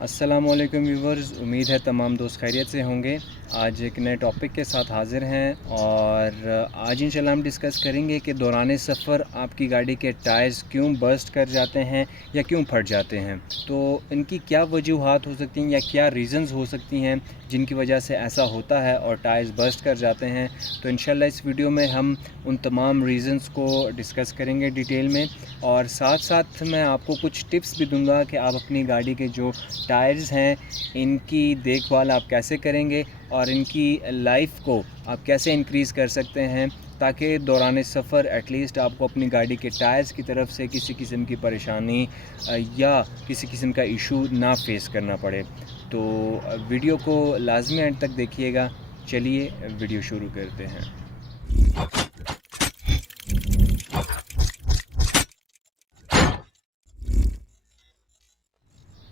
अस्सलामुअलैकुम व्यूवर्स, उम्मीद है तमाम दोस्त खैरियत से होंगे। आज एक नए टॉपिक के साथ हाज़िर हैं और आज इंशाल्लाह हम डिस्कस करेंगे कि दौरान सफ़र आपकी गाड़ी के टायर्स क्यों बर्स्ट कर जाते हैं या क्यों फट जाते हैं। तो इनकी क्या वजूहात हो सकती हैं या क्या रीज़न्स हो सकती हैं जिनकी वजह से ऐसा होता है और टायर्स बर्स्ट कर जाते हैं। तो इंशाल्लाह इस वीडियो में हम उन तमाम रीज़न्स को डिस्कस करेंगे डिटेल में, और साथ साथ मैं आपको कुछ टिप्स भी दूंगा कि आप अपनी गाड़ी के जो टायर्स हैं इनकी देखभाल आप कैसे करेंगे और इनकी लाइफ को आप कैसे इंक्रीज़ कर सकते हैं, ताकि दौरान सफ़र एटलीस्ट आपको अपनी गाड़ी के टायर्स की तरफ से किसी किस्म की परेशानी या किसी किस्म का इशू ना फेस करना पड़े। तो वीडियो को लाजमी एंड तक देखिएगा। चलिए वीडियो शुरू करते हैं।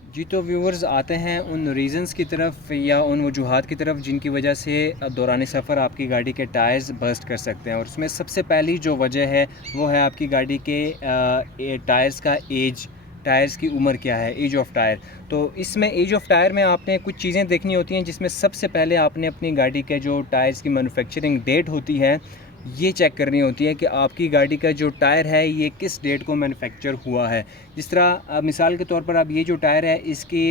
जी, तो व्यूवर्स आते हैं उन रीज़न्स की तरफ या उन वजूहात की तरफ जिनकी वजह से दौरान सफ़र आपकी गाड़ी के टायर्स बर्स्ट कर सकते हैं। और उसमें सबसे पहली जो वजह है वो है आपकी गाड़ी के टायर्स का एज। टायर्स की उम्र क्या है, एज ऑफ़ टायर। तो इसमें एज ऑफ़ टायर में आपने कुछ चीज़ें देखनी होती हैं, जिसमें सबसे पहले आपने अपनी गाड़ी के जो टायर्स की मैन्युफैक्चरिंग डेट होती है ये चेक करनी होती है कि आपकी गाड़ी का जो टायर है ये किस डेट को मैन्युफैक्चर हुआ है। जिस तरह मिसाल के तौर पर अब ये जो टायर है इसकी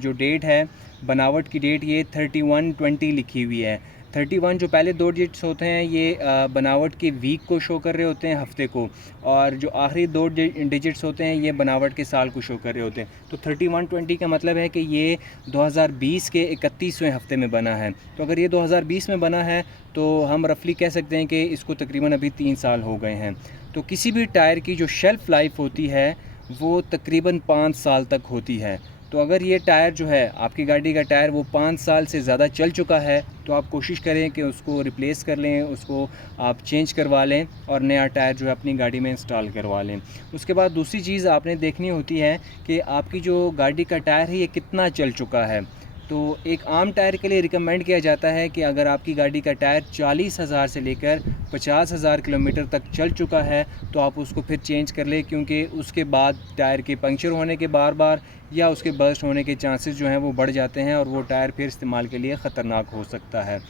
जो डेट है, बनावट की डेट, ये 31/20 लिखी हुई है। 31 जो पहले दो डिजिट्स होते हैं ये बनावट के वीक को शो कर रहे होते हैं, हफ्ते को, और जो आखिरी दो डिजिट्स होते हैं ये बनावट के साल को शो कर रहे होते हैं। तो 31/20 का मतलब है कि ये 2020 के 31वें हफ्ते में बना है। तो अगर ये 2020 में बना है तो हम रफली कह सकते हैं कि इसको तकरीबन अभी 3 साल हो गए हैं। तो किसी भी टायर की जो शेल्फ़ लाइफ होती है वो तकरीबन 5 साल तक होती है। तो अगर ये टायर जो है आपकी गाड़ी का टायर वो 5 साल से ज़्यादा चल चुका है तो आप कोशिश करें कि उसको रिप्लेस कर लें, उसको आप चेंज करवा लें और नया टायर जो है अपनी गाड़ी में इंस्टॉल करवा लें। उसके बाद दूसरी चीज़ आपने देखनी होती है कि आपकी जो गाड़ी का टायर है ये कितना चल चुका है। तो एक आम टायर के लिए रिकमेंड किया जाता है कि अगर आपकी गाड़ी का टायर 40,000 से लेकर 50,000 किलोमीटर तक चल चुका है तो आप उसको फिर चेंज कर लें, क्योंकि उसके बाद टायर के पंक्चर होने के बार या उसके बर्स्ट होने के चांसेस जो हैं वो बढ़ जाते हैं और वो टायर फिर इस्तेमाल के लिए ख़तरनाक हो सकता है।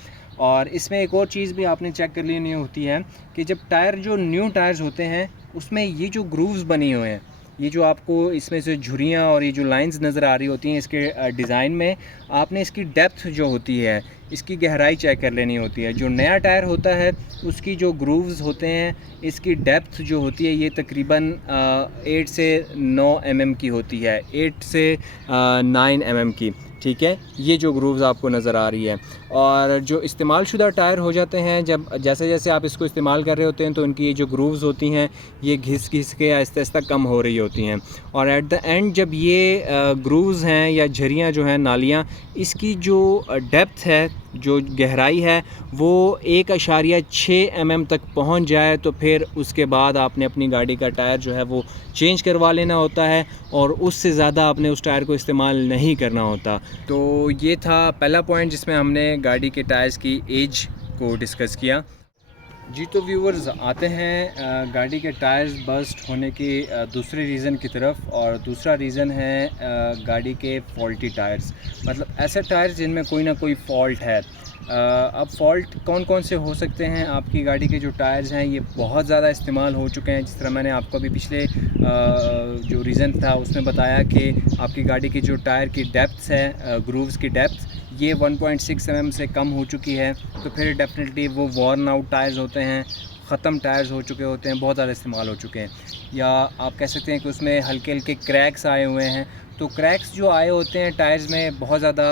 और इसमें एक और चीज़ भी आपने चेक कर लेनी होती है कि जब टायर जो न्यू टायर्स होते हैं उसमें ये जो ग्रूव्स बने हुए हैं, ये जो आपको इसमें से झुर्रियाँ और ये जो लाइंस नज़र आ रही होती हैं इसके डिज़ाइन में, आपने इसकी डेप्थ जो होती है, इसकी गहराई चेक कर लेनी होती है। जो नया टायर होता है उसकी जो ग्रूव्स होते हैं, इसकी डेप्थ जो होती है ये तकरीबन 8 से 9 की होती है, 8 से 9 की। ठीक है, ये जो ग्रूव्स आपको नज़र आ रही है। और जो इस्तेमाल शुदा टायर हो जाते हैं, जब जैसे जैसे आप इसको इस्तेमाल कर रहे होते हैं तो इनकी ये जो ग्रूव्स होती हैं ये घिस घिस के आहिस्ता आहिस्ता कम हो रही होती हैं। और एट द एंड जब ये ग्रूव्स हैं या झरियाँ जो हैं, नालियाँ, इसकी जो डेप्थ है, जो गहराई है, वो 1.6 तक पहुंच जाए तो फिर उसके बाद आपने अपनी गाड़ी का टायर जो है वो चेंज करवा लेना होता है और उससे ज़्यादा आपने उस टायर को इस्तेमाल नहीं करना होता। तो ये था पहला पॉइंट जिसमें हमने गाड़ी के टायर्स की एज को डिस्कस किया। जी, तो व्यूवर्स आते हैं गाड़ी के टायर्स बर्स्ट होने की दूसरे रीज़न की तरफ, और दूसरा रीज़न है गाड़ी के फॉल्टी टायर्स, मतलब ऐसे टायर्स जिनमें कोई ना कोई फ़ॉल्ट है। अब फ़ॉल्ट कौन कौन से हो सकते हैं। आपकी गाड़ी के जो टायर्स हैं ये बहुत ज़्यादा इस्तेमाल हो चुके हैं, जिस तरह मैंने आपको अभी पिछले जो रीज़न था उसमें बताया कि आपकी गाड़ी की जो टायर की डेप्थ है, ग्रूव्स की डेप्थ, ये 1.6 से कम हो चुकी है। तो फिर डेफिनेटली वो वॉर्न आउट टायर्स होते हैं, ख़त्म टायर्स हो चुके होते हैं, बहुत ज़्यादा इस्तेमाल हो चुके हैं। या आप कह सकते हैं कि उसमें हल्के हल्के क्रैक्स आए हुए हैं। तो क्रैक्स जो आए होते हैं टायर्स में बहुत ज़्यादा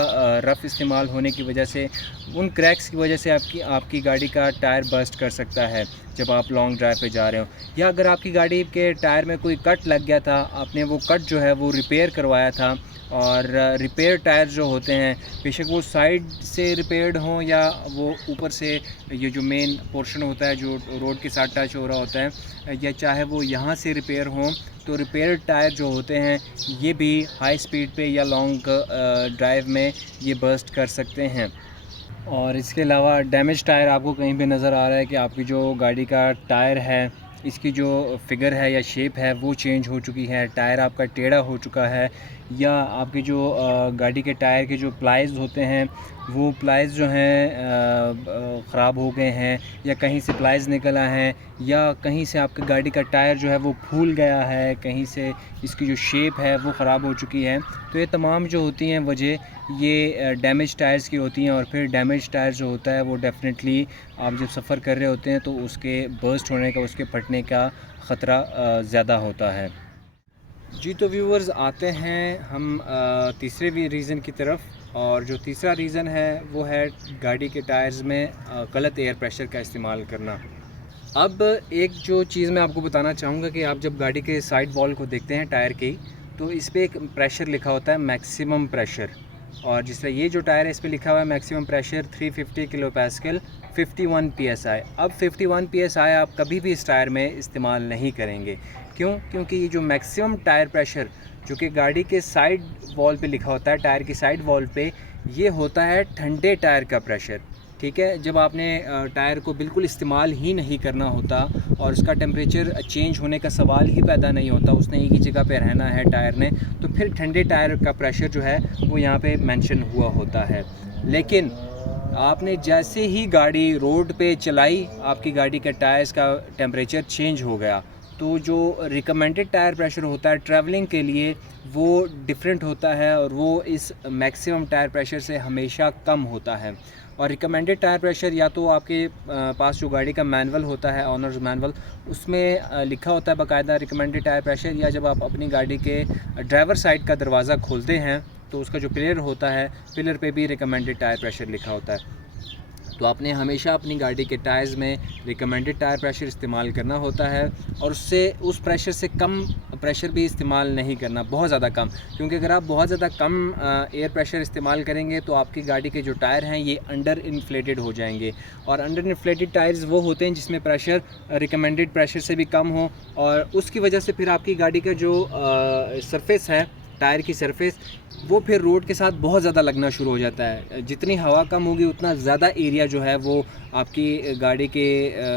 रफ़ इस्तेमाल होने की वजह से, उन क्रैक्स की वजह से आपकी गाड़ी का टायर बर्स्ट कर सकता है जब आप लॉन्ग ड्राइव पे जा रहे हो। या अगर आपकी गाड़ी के टायर में कोई कट लग गया था, आपने वो कट जो है वो रिपेयर करवाया था, और रिपेयर टायर जो होते हैं, बेशक वो साइड से रिपेयर्ड हों या वो ऊपर से ये जो मेन पोर्शन होता है जो रोड के साथ टच हो रहा होता है, या चाहे वो यहाँ से रिपेयर हों, तो रिपेयर टायर जो होते हैं ये भी हाई स्पीड पे या लॉन्ग ड्राइव में ये बर्स्ट कर सकते हैं। और इसके अलावा डैमेज टायर आपको कहीं पे नज़र आ रहा है कि आपकी जो गाड़ी का टायर है इसकी जो फिगर है या शेप है वो चेंज हो चुकी है, टायर आपका टेढ़ा हो चुका है, या आपके जो गाड़ी के टायर के जो प्लाइज होते हैं वो प्लाइज जो हैं ख़राब हो गए हैं, या कहीं से प्लाइज निकल आए हैं, या कहीं से आपकी गाड़ी का टायर जो है वो फूल गया है, कहीं से इसकी जो शेप है वो ख़राब हो चुकी है। तो ये तमाम जो होती हैं वजह ये डैमेज टायर्स की होती हैं। और फिर डैमेज टायर जो होता है वो डेफ़िनेटली आप जब सफ़र कर रहे होते हैं तो उसके बर्स्ट होने का, उसके फटने का ख़तरा ज़्यादा होता है। जी, तो व्यूअर्स आते हैं हम तीसरे भी रीज़न की तरफ, और जो तीसरा रीज़न है वो है गाड़ी के टायर्स में गलत एयर प्रेशर का इस्तेमाल करना। अब एक जो चीज़ मैं आपको बताना चाहूँगा कि आप जब गाड़ी के साइड वॉल को देखते हैं टायर की, तो इस पे एक प्रेशर लिखा होता है मैक्सिमम प्रेशर, और जिस तरह ये जो टायर है इस पे लिखा हुआ है maximum pressure 350 kilo pascal 51 psi। अब 51 psi आप कभी भी इस टायर में इस्तेमाल नहीं करेंगे। क्यों? क्योंकि ये जो मैक्सिमम टायर प्रेशर जो कि गाड़ी के साइड वॉल पे लिखा होता है, टायर की साइड वॉल पे, ये होता है ठंडे टायर का प्रेशर। ठीक है, जब आपने टायर को बिल्कुल इस्तेमाल ही नहीं करना होता और उसका टेम्परेचर चेंज होने का सवाल ही पैदा नहीं होता, उसने एक ही जगह पे रहना है टायर ने, तो फिर ठंडे टायर का प्रेशर जो है वो यहाँ पे मेंशन हुआ होता है। लेकिन आपने जैसे ही गाड़ी रोड पे चलाई, आपकी गाड़ी का टायर्स का टेम्परेचर चेंज हो गया, तो जो रिकमेंडेड टायर प्रेशर होता है ट्रैवलिंग के लिए वो डिफरेंट होता है, और वो इस मैक्सिमम टायर प्रेशर से हमेशा कम होता है। और रिकमेंडेड टायर प्रेशर या तो आपके पास जो गाड़ी का मैनुअल होता है, ऑनर्स मैनुअल, उसमें लिखा होता है बाकायदा रिकमेंडेड टायर प्रेशर, या जब आप अपनी गाड़ी के ड्राइवर साइड का दरवाज़ा खोलते हैं तो उसका जो पिलर होता है, पिलर पे भी रिकमेंडेड टायर प्रेशर लिखा होता है। तो आपने हमेशा अपनी गाड़ी के टायर्स में रिकमेंडेड टायर प्रेशर इस्तेमाल करना होता है, और उससे उस प्रेशर से कम प्रेशर भी इस्तेमाल नहीं करना, बहुत ज़्यादा कम। क्योंकि अगर आप बहुत ज़्यादा कम एयर प्रेशर इस्तेमाल करेंगे तो आपकी गाड़ी के जो टायर हैं ये अंडर इन्फ्लेटेड हो जाएंगे, और अंडर इन्फ्लेटेड टायर्स वो होते हैं जिसमें प्रेशर रिकमेंडेड प्रेशर से भी कम हो, और उसकी वजह से फिर आपकी गाड़ी का जो सरफेस है, टायर की सरफेस, वो फिर रोड के साथ बहुत ज़्यादा लगना शुरू हो जाता है। जितनी हवा कम होगी उतना ज़्यादा एरिया जो है वो आपकी गाड़ी के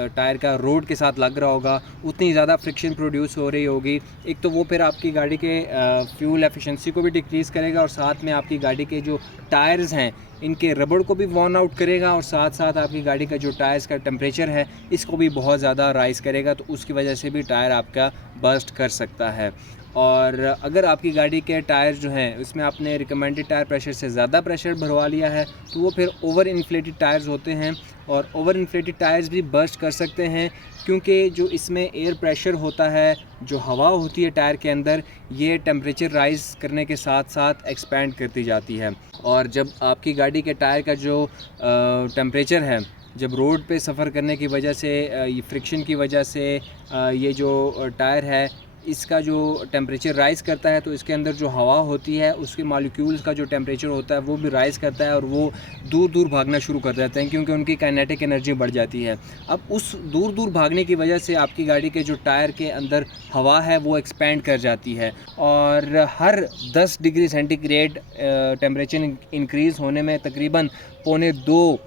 टायर का रोड के साथ लग रहा होगा, उतनी ज़्यादा फ्रिक्शन प्रोड्यूस हो रही होगी। एक तो वो फिर आपकी गाड़ी के फ्यूल एफिशिएंसी को भी डिक्रीज़ करेगा, और साथ में आपकी गाड़ी के जो टायर्स हैं इनके रबड़ को भी वॉर्न आउट करेगा, और साथ साथ आपकी गाड़ी का जो टायर्स का टेम्परेचर है इसको भी बहुत ज़्यादा राइज़ करेगा, तो उसकी वजह से भी टायर आपका बर्स्ट कर सकता है। और अगर आपकी गाड़ी के टायर जो हैं उसमें आपने रिकमेंडेड टायर प्रेशर से ज़्यादा प्रेशर भरवा लिया है तो वो फिर ओवर इन्फ्लेटेड टायर्स होते हैं, और ओवर इन्फ्लेटेड टायर्स भी बर्स्ट कर सकते हैं, क्योंकि जो इसमें एयर प्रेशर होता है, जो हवा होती है टायर के अंदर, ये टेम्परेचर राइज़ करने के साथ साथ एक्सपेंड करती जाती है। और जब आपकी गाड़ी के टायर का जो टेम्परेचर है, जब रोड पे सफ़र करने की वजह से ये फ्रिक्शन की वजह से ये जो टायर है इसका जो टेम्परेचर राइज़ करता है, तो इसके अंदर जो हवा होती है उसके मॉलिक्यूल्स का जो टेम्परेचर होता है वो भी राइज़ करता है, और वो दूर दूर भागना शुरू कर देते हैं क्योंकि उनकी काइनेटिक एनर्जी बढ़ जाती है। अब उस दूर दूर भागने की वजह से आपकी गाड़ी के जो टायर के अंदर हवा है वो एक्सपेंड कर जाती है, और हर 10 डिग्री सेंटीग्रेड टेम्परेचर इंक्रीज़ होने में तकरीबन 1.25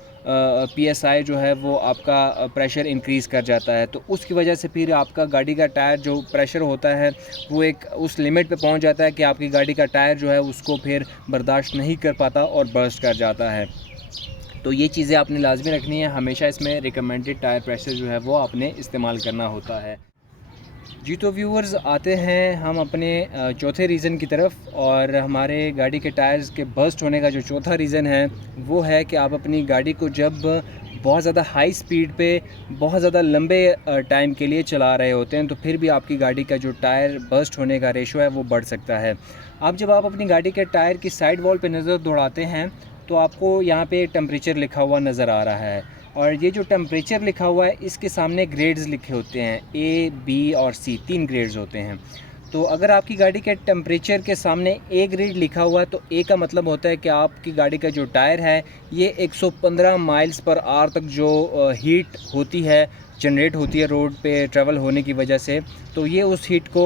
PSI जो है वो आपका प्रेशर इंक्रीज़ कर जाता है। तो उसकी वजह से फिर आपका गाड़ी का टायर जो प्रेशर होता है वो एक उस लिमिट पे पहुंच जाता है कि आपकी गाड़ी का टायर जो है उसको फिर बर्दाश्त नहीं कर पाता और बर्स्ट कर जाता है। तो ये चीज़ें आपने लाजमी रखनी है, हमेशा इसमें रिकमेंडेड टायर प्रेशर जो है वो आपने इस्तेमाल करना होता है। जी, तो व्यूअर्स आते हैं हम अपने चौथे रीज़न की तरफ, और हमारे गाड़ी के टायर्स के बर्स्ट होने का जो चौथा रीज़न है वो है कि आप अपनी गाड़ी को जब बहुत ज़्यादा हाई स्पीड पे बहुत ज़्यादा लंबे टाइम के लिए चला रहे होते हैं तो फिर भी आपकी गाड़ी का जो टायर बर्स्ट होने का रेशो है वो बढ़ सकता है। अब जब आप अपनी गाड़ी के टायर की साइड वॉल पे नज़र दौड़ाते हैं तो आपको यहाँ पे टेम्परेचर लिखा हुआ नज़र आ रहा है, और ये जो टेम्परेचर लिखा हुआ है इसके सामने ग्रेड्स लिखे होते हैं, A, B और C, 3 ग्रेड्स होते हैं। तो अगर आपकी गाड़ी के टेम्परेचर के सामने A ग्रेड लिखा हुआ है तो A का मतलब होता है कि आपकी गाड़ी का जो टायर है ये 115 माइल्स पर आवर तक जो हीट होती है जनरेट होती है रोड पे ट्रैवल होने की वजह से, तो ये उस हीट को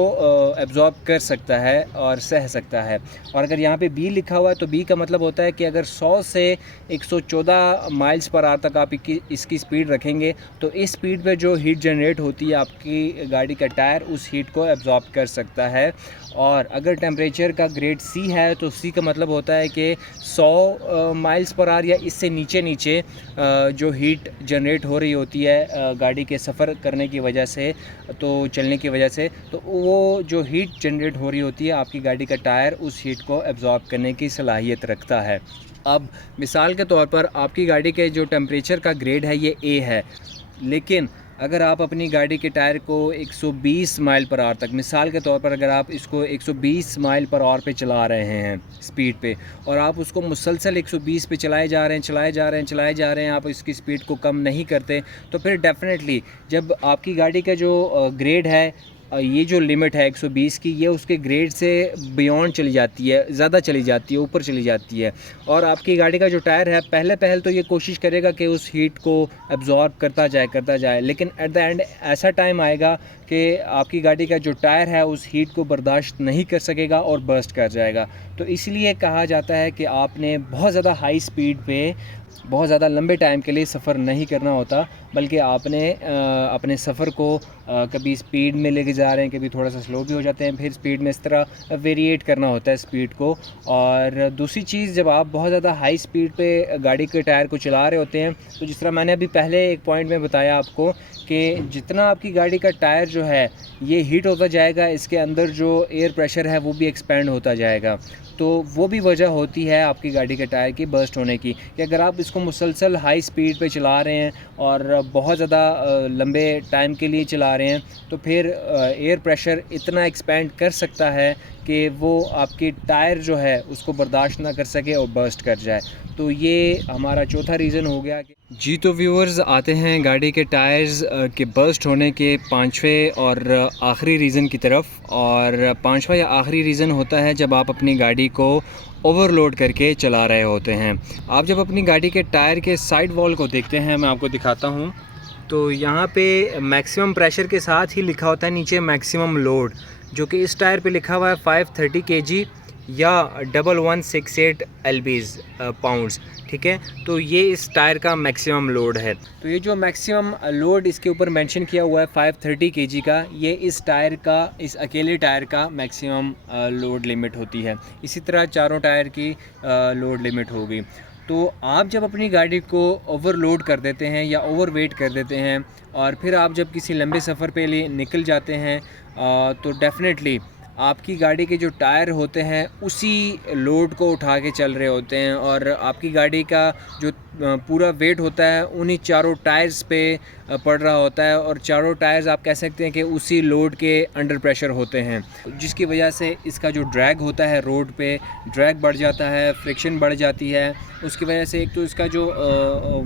एब्ज़ॉर्ब कर सकता है और सह सकता है। और अगर यहाँ पे बी लिखा हुआ है तो बी का मतलब होता है कि अगर 100 से 114 माइल्स पर आवर तक आप इसकी स्पीड रखेंगे तो इस स्पीड पे जो हीट जनरेट होती है आपकी गाड़ी का टायर उस हीट को एब्ज़ॉर्ब कर सकता है। और अगर टेम्परेचर का ग्रेड सी है तो सी का मतलब होता है कि 100 माइल्स पर आवर या इससे नीचे जो हीट जनरेट हो रही होती है गाड़ी के सफ़र करने की वजह से, तो चलने की वजह से, तो वो जो हीट जनरेट हो रही होती है आपकी गाड़ी का टायर उस हीट को एब्ज़ॉर्ब करने की सलाहियत रखता है। अब मिसाल के तौर पर आपकी गाड़ी के जो टेम्परेचर का ग्रेड है ये ए है, लेकिन अगर आप अपनी गाड़ी के टायर को 120 माइल पर आवर तक, मिसाल के तौर पर अगर आप इसको 120 माइल पर आवर पे चला रहे हैं स्पीड पे, और आप उसको मुसलसल 120 पे चलाए जा रहे हैं, आप इसकी स्पीड को कम नहीं करते, तो फिर डेफिनेटली जब आपकी गाड़ी का जो ग्रेड है, ये जो लिमिट है 120 की, ये उसके ग्रेड से बियॉन्ड चली जाती है, ज़्यादा चली जाती है, ऊपर चली जाती है, और आपकी गाड़ी का जो टायर है पहले तो ये कोशिश करेगा कि उस हीट को एब्ज़ॉर्ब करता जाए, लेकिन एट द एंड ऐसा टाइम आएगा कि आपकी गाड़ी का जो टायर है उस हीट को बर्दाश्त नहीं कर सकेगा और बर्स्ट कर जाएगा। तो इसलिए कहा जाता है कि आपने बहुत ज़्यादा हाई स्पीड पे बहुत ज़्यादा लंबे टाइम के लिए सफ़र नहीं करना होता, बल्कि आपने अपने सफ़र को कभी स्पीड में लेके जा रहे हैं, कभी थोड़ा सा स्लो भी हो जाते हैं, फिर स्पीड में इस तरह वेरिएट करना होता है स्पीड को। और दूसरी चीज़, जब आप बहुत ज़्यादा हाई स्पीड पे गाड़ी के टायर को चला रहे होते हैं तो जिस तरह मैंने अभी पहले एक पॉइंट में बताया आपको कि जितना आपकी गाड़ी का टायर जो है ये हीट होता जाएगा, इसके अंदर जो एयर प्रेशर है वो भी एक्सपेंड होता जाएगा। तो वो भी वजह होती है आपकी गाड़ी के टायर की बर्स्ट होने की, कि अगर आप इसको मुसलसल हाई स्पीड पे चला रहे हैं और बहुत ज़्यादा लंबे टाइम के लिए चला रहे हैं, तो फिर एयर प्रेशर इतना एक्सपेंड कर सकता है कि वो आपकी टायर जो है उसको बर्दाश्त ना कर सके और बर्स्ट कर जाए। तो ये हमारा चौथा रीज़न हो गया कि जी। तो व्यूअर्स, आते हैं गाड़ी के टायर्स के बर्स्ट होने के पांचवें और आखिरी रीज़न की तरफ। और पांचवा या आखिरी रीज़न होता है जब आप अपनी गाड़ी को ओवरलोड करके चला रहे होते हैं। आप जब अपनी गाड़ी के टायर के साइड वॉल को देखते हैं, मैं आपको दिखाता हूँ, तो यहाँ पे मैक्सिमम प्रेशर के साथ ही लिखा होता है नीचे मैक्सिमम लोड, जो कि इस टायर पे लिखा हुआ है 530 kg या 1168 lbs पाउंड्स, ठीक है। तो ये इस टायर का मैक्सिमम लोड है। तो ये जो मैक्सिमम लोड इसके ऊपर मेंशन किया हुआ है 530 kg का, ये इस टायर का, इस अकेले टायर का मैक्सिमम लोड लिमिट होती है। इसी तरह चारों टायर की लोड लिमिट होगी। तो आप जब अपनी गाड़ी को ओवरलोड कर देते हैं या ओवरवेट कर देते हैं और फिर आप जब किसी लंबे सफ़र पे लिए निकल जाते हैं, तो डेफ़िनेटली आपकी गाड़ी के जो टायर होते हैं उसी लोड को उठा के चल रहे होते हैं, और आपकी गाड़ी का जो पूरा वेट होता है उन्हीं चारों टायर्स पे पड़ रहा होता है, और चारों टायर्स आप कह सकते हैं कि उसी लोड के अंडर प्रेशर होते हैं, जिसकी वजह से इसका जो ड्रैग होता है रोड पे, ड्रैग बढ़ जाता है, फ्रिक्शन बढ़ जाती है। उसकी वजह से एक तो इसका जो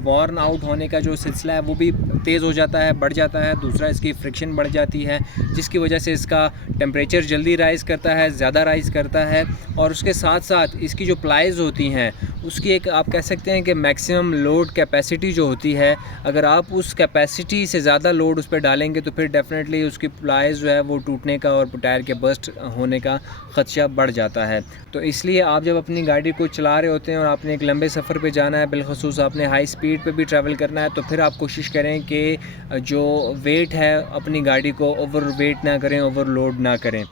वॉर्न आउट होने का जो सिलसिला है वो भी तेज़ हो जाता है, बढ़ जाता है। दूसरा, इसकी फ्रिक्शन बढ़ जाती है, जिसकी वजह से इसका टेम्परेचर जल्दी राइज़ करता है, ज़्यादा राइज़ करता है। और उसके साथ साथ इसकी जो प्लाइज़ होती हैं उसकी एक, आप कह सकते हैं कि मैक्सिमम लोड कैपेसिटी जो होती है, अगर आप उस कैपेसिटी से ज़्यादा लोड उस पर डालेंगे तो फिर डेफिनेटली उसकी प्लाइज़ जो है वो टूटने का और टायर के बर्स्ट होने का ख़दशा बढ़ जाता है। तो इसलिए आप जब अपनी गाड़ी को चला रहे होते हैं और आपने एक लंबे सफ़र पे जाना है, बिलखसूस आपने हाई स्पीड पे भी ट्रैवल करना है, तो फिर आप कोशिश करें कि जो वेट है अपनी गाड़ी को ओवर वेट ना करें, ओवरलोड ना करें।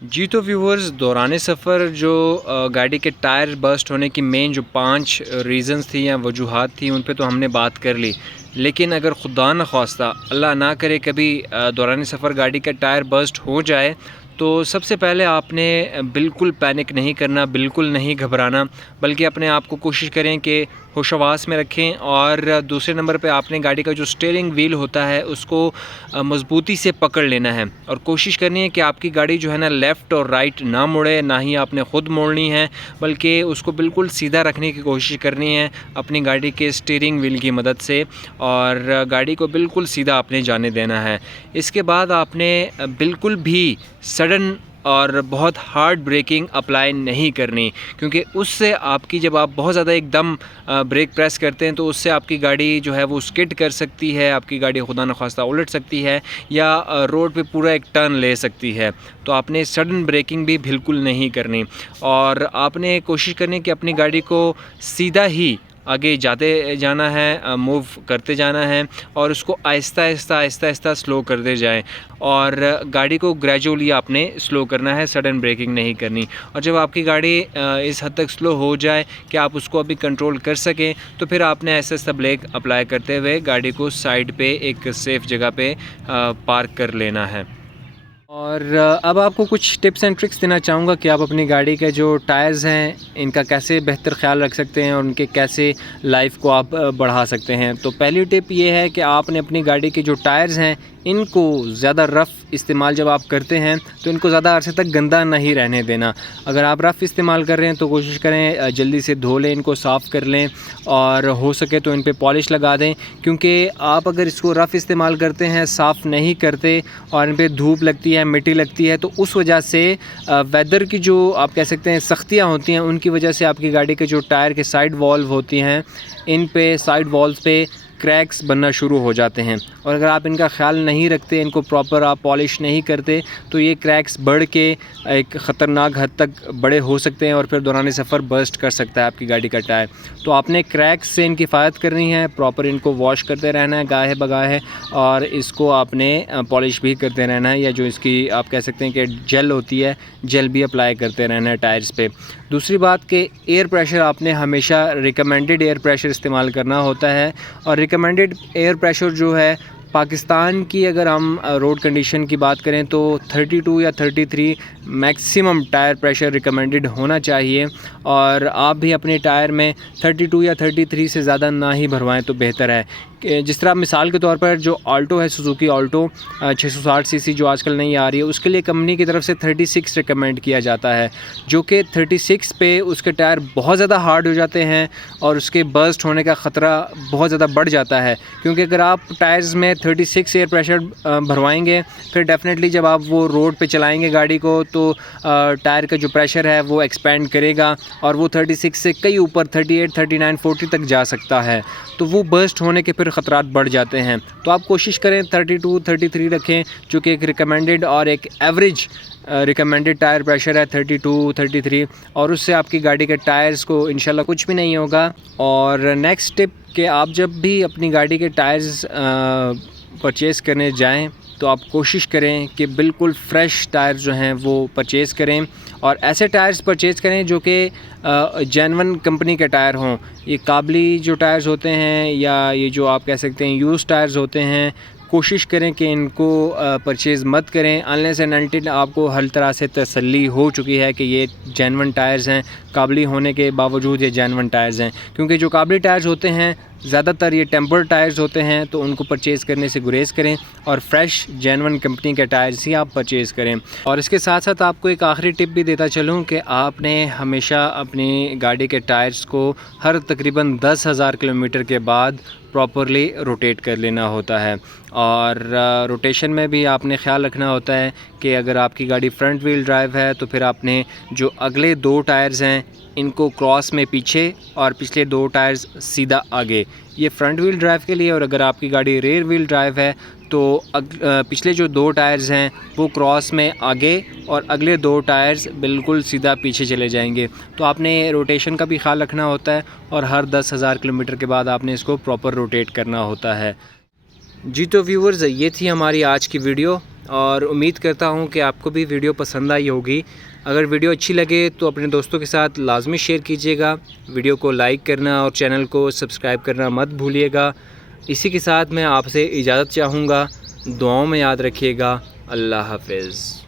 जी। तो व्यूअर्स, दौरान सफ़र जो गाड़ी के टायर बर्स्ट होने की मेन जो 5 रीज़न्स थी या वजूहात थी, उन पे तो हमने बात कर ली। लेकिन अगर खुदा न ख्वास्ता, अल्लाह ना करे, कभी दौरान सफ़र गाड़ी का टायर बर्स्ट हो जाए, तो सबसे पहले आपने बिल्कुल पैनिक नहीं करना, बिल्कुल नहीं घबराना, बल्कि अपने आप को कोशिश करें कि होशवास में रखें। और दूसरे नंबर पे आपने गाड़ी का जो स्टीयरिंग व्हील होता है उसको मज़बूती से पकड़ लेना है, और कोशिश करनी है कि आपकी गाड़ी जो है ना लेफ़्ट और राइट ना मुड़े, ना ही आपने ख़ुद मोड़नी है, बल्कि उसको बिल्कुल सीधा रखने की कोशिश करनी है अपनी गाड़ी के स्टीयरिंग व्हील की मदद से, और गाड़ी को बिल्कुल सीधा आपने जाने देना है। इसके बाद आपने बिल्कुल भी सडन और बहुत हार्ड ब्रेकिंग अप्लाई नहीं करनी, क्योंकि उससे आपकी जब आप बहुत ज़्यादा एकदम ब्रेक प्रेस करते हैं तो उससे आपकी गाड़ी जो है वो स्किड कर सकती है, आपकी गाड़ी खुदा न खास्ता उलट सकती है या रोड पे पूरा एक टर्न ले सकती है। तो आपने सडन ब्रेकिंग भी बिल्कुल नहीं करनी और आपने कोशिश करनी कि अपनी गाड़ी को सीधा ही आगे जाते जाना है, मूव करते जाना है और उसको आहिस्ता आहिस्ता स्लो करते जाएं और गाड़ी को ग्रेजुअली आपने स्लो करना है, सडन ब्रेकिंग नहीं करनी। और जब आपकी गाड़ी इस हद तक स्लो हो जाए कि आप उसको अभी कंट्रोल कर सकें तो फिर आपने आहिस्ता ब्रेक अप्लाई करते हुए गाड़ी को साइड पे एक सेफ़ जगह पे पार्क कर लेना है। और अब आपको कुछ टिप्स एंड ट्रिक्स देना चाहूँगा कि आप अपनी गाड़ी के जो टायर्स हैं इनका कैसे बेहतर ख्याल रख सकते हैं और उनके कैसे लाइफ को आप बढ़ा सकते हैं। तो पहली टिप ये है कि आपने अपनी गाड़ी के जो टायर्स हैं इनको ज़्यादा रफ़ इस्तेमाल जब आप करते हैं तो इनको ज़्यादा अरसे तक गंदा नहीं रहने देना। अगर आप रफ़ इस्तेमाल कर रहे हैं तो कोशिश करें जल्दी से धो लें, इनको साफ़ कर लें और हो सके तो इन पे पॉलिश लगा दें, क्योंकि आप अगर इसको रफ़ इस्तेमाल करते हैं, साफ़ नहीं करते और इन पे धूप लगती है, मिट्टी लगती है, तो उस वजह से वेदर की जो आप कह सकते हैं सख्तियाँ होती हैं उनकी वजह से आपकी गाड़ी के जो टायर के साइड वॉल्व होती हैं इन पे साइड वॉल्व पे क्रैक्स बनना शुरू हो जाते हैं और अगर आप इनका ख्याल नहीं रखते, इनको प्रॉपर आप पॉलिश नहीं करते तो ये क्रैक्स बढ़ के एक ख़तरनाक हद तक बड़े हो सकते हैं और फिर दौरान सफ़र बर्स्ट कर सकता है आपकी गाड़ी का टायर। तो आपने क्रैक्स से इनकी हिफाजत करनी है, प्रॉपर इनको वॉश करते रहना है गाहे बगाहे और इसको आपने पॉलिश भी करते रहना है, या जो इसकी आप कह सकते हैं कि जेल होती है, जेल भी अप्लाई करते रहना है टायर्स पे। दूसरी बात कि एयर प्रेशर आपने हमेशा रिकमेंडेड एयर प्रेशर इस्तेमाल करना होता है और रिकमेंडेड एयर प्रेशर जो है पाकिस्तान की अगर हम रोड कंडीशन की बात करें तो 32 या 33 मैक्सिमम टायर प्रेशर रिकमेंडेड होना चाहिए और आप भी अपने टायर में 32 या 33 से ज़्यादा ना ही भरवाएं तो बेहतर है। जिस तरह मिसाल के तौर पर जो ऑल्टो है, सुजुकी ऑल्टो 660 सीसी जो आजकल नहीं आ रही है, उसके लिए कंपनी की तरफ से 36 रिकमेंड किया जाता है, जो कि 36 पे उसके टायर बहुत ज़्यादा हार्ड हो जाते हैं और उसके बर्स्ट होने का ख़तरा बहुत ज़्यादा बढ़ जाता है। क्योंकि अगर आप टायर्स में 36 एयर प्रेशर भरवाएंगे फिर डेफिनेटली जब आप वो रोड पे चलाएंगे गाड़ी को तो टायर का जो प्रेशर है वो एक्सपेंड करेगा और वो 36 से कई ऊपर 38, 39, 40 तक जा सकता है, तो वो बर्स्ट होने के फिर ख़तरात बढ़ जाते हैं। तो आप कोशिश करें 32, 33 रखें, जो कि एक रिकमेंडेड और एक एवरेज रिकमेंडेड टायर प्रेशर है 32, 33 और उससे आपकी गाड़ी के टायर्स को इंशाल्लाह कुछ भी नहीं होगा। और नेक्स्ट टिप कि आप जब भी अपनी गाड़ी के टायर्स परचेज़ करने जाएं तो आप कोशिश करें कि बिल्कुल फ़्रेश टायर जो हैं वो परचेज़ करें और ऐसे टायर्स परचेज़ करें जो कि जेन्युइन कंपनी के टायर हों। ये काबली जो टायर्स होते हैं या ये जो आप कह सकते हैं यूज़ टायर्स होते हैं, कोशिश करें कि इनको परचेज़ मत करें अनलेस एंड अनटिल आपको हर तरह से तसल्ली हो चुकी है कि ये जेन्युइन टायर्स हैं, काबली होने के बावजूद ये जेन्युइन टायर्स हैं। क्योंकि जो काबली टायर्स होते हैं ज़्यादातर ये टेम्पर्ड टायर्स होते हैं, तो उनको परचेज़ करने से गुरेज़ करें और फ्रेश जेन्युइन कंपनी के टायर्स ही आप परचेज़ करें। और इसके साथ साथ आपको एक आखिरी टिप भी देता चलूँ कि आपने हमेशा अपनी गाड़ी के टायर्स को हर तकरीबन 10,000 किलोमीटर के बाद प्रॉपरली रोटेट कर लेना होता है। और रोटेशन में भी आपने ख्याल रखना होता है कि अगर आपकी गाड़ी फ्रंट व्हील ड्राइव है तो फिर आपने जो अगले 2 टायर्स हैं इनको क्रॉस में पीछे और पिछले 2 टायर्स सीधा आगे, ये फ्रंट व्हील ड्राइव के लिए। और अगर आपकी गाड़ी रेयर व्हील ड्राइव है तो पिछले जो 2 टायर्स हैं वो क्रॉस में आगे और अगले 2 टायर्स बिल्कुल सीधा पीछे चले जाएंगे। तो आपने रोटेशन का भी ख्याल रखना होता है और हर 10,000 किलोमीटर के बाद आपने इसको प्रॉपर रोटेट करना होता है। जी तो व्यूवर्स, ये थी हमारी आज की वीडियो और उम्मीद करता हूँ कि आपको भी वीडियो पसंद आई होगी। अगर वीडियो अच्छी लगे तो अपने दोस्तों के साथ लाजमी शेयर कीजिएगा, वीडियो को लाइक करना और चैनल को सब्सक्राइब करना मत भूलिएगा। इसी के साथ मैं आपसे इजाज़त चाहूँगा, दुआओं में याद रखिएगा। अल्लाह हाफ़िज़।